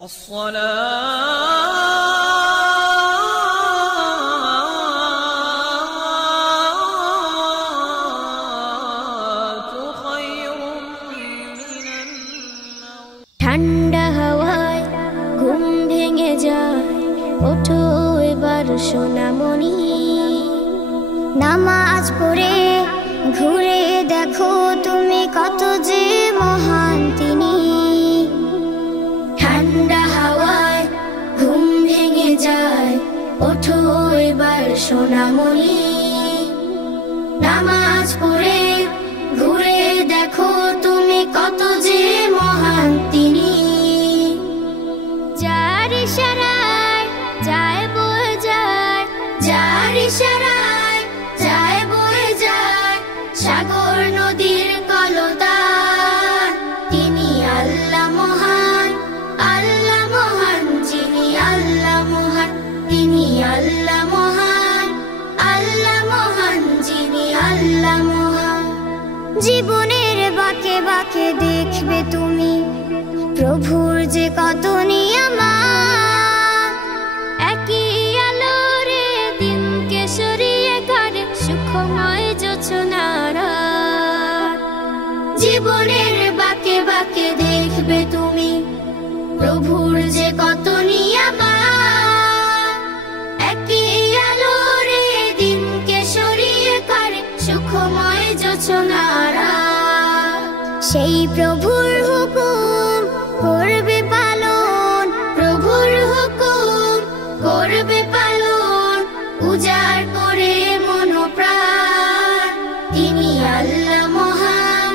ঠান্ডা হাওয়ায় ঘুম ভেঙে যায়, ওঠো এবার সোনামণি। নামাজ পড়ে ঘুরে দেখো তুমি কত যে মহান তিনি। ঠান্ডা হাওয়ায় ঘুম ভেঙে যায়, ওঠো এবার সোনামণি। নামাজ পড়ে ঘুরে দেখো তুমি কত যে মহান তিনি। যার ইশারায় যায় বয়ে যায়, যার ইশারায় যায় বয়ে যায় সাগর নদীর কলতান। তিনি আল্লাহ মহান, আল্লাহ মহান, যিনি আল্লাহ মহান। তিনি আল্লাহ মহান, আল্লাহ মহান, যিনি আল্লাহ মহান। জীবনের বাঁকে বাঁকে দেখবে তুমি প্রভুর যে কত নিয়ামত। একই আলোরে দিনকে সরিয়ে করে সুখময় জোছনার রাত। জীবনের বাঁকে বাঁকে দেখবে তুমি প্রভুর যে কত নিয়ামত। একই আলোরে দিনকে সরিয়ে করে সুখময় জোছনার রাত। সেই প্রভুর হুকুম করবে পালন, প্রভুর হুকুম করবে পালন, উজাড় করে মন প্রাণ। তিনি আল্লাহ মহান,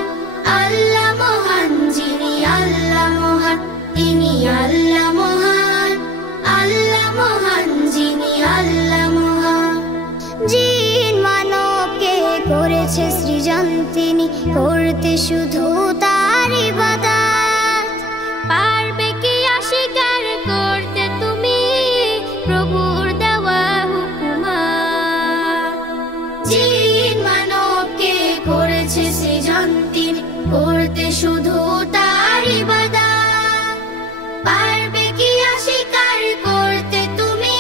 আল্লাহ মহান, যিনি আল্লাহ মহান। তিনি আল্লাহ মহান, আল্লাহ মহান, যিনি আল্লাহ মহান। জিন মানবকে করেছে সৃজন তিনি, করতে শুধু তার ইবাদত। পারবে কি অস্বীকার করতে তুমি প্রভুর দেওয়া হুকুমাত। জিন মানবকে করেছে সৃজন তিনি, করতে শুধু তার ইবাদত। পারবে কি অস্বীকার করতে তুমি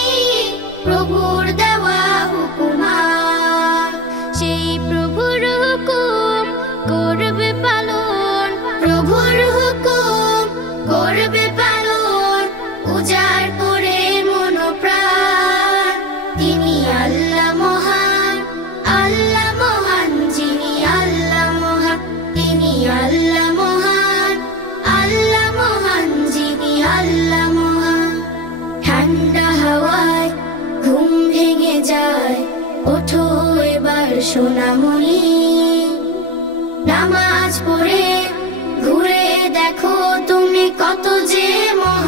প্রভুর দেওয়া হুকুমাত। সেই প্রভুর হুকুম করবে পালন, প্রভুর হুকুম করবে পালন, উজাড় করে মন প্রাণ। তিনি আল্লাহ মহান, আল্লাহ মহান, যিনি আল্লাহ মহান। তিনি আল্লাহ মহান, আল্লাহ মহান, যিনি আল্লাহ মহান। ঠান্ডা হাওয়ায় ঘুম ভেঙে যায়, ওঠো এবার সোনামণি। নামাজ পড়ে ঘুরে দেখো তুমি কত যে মহান।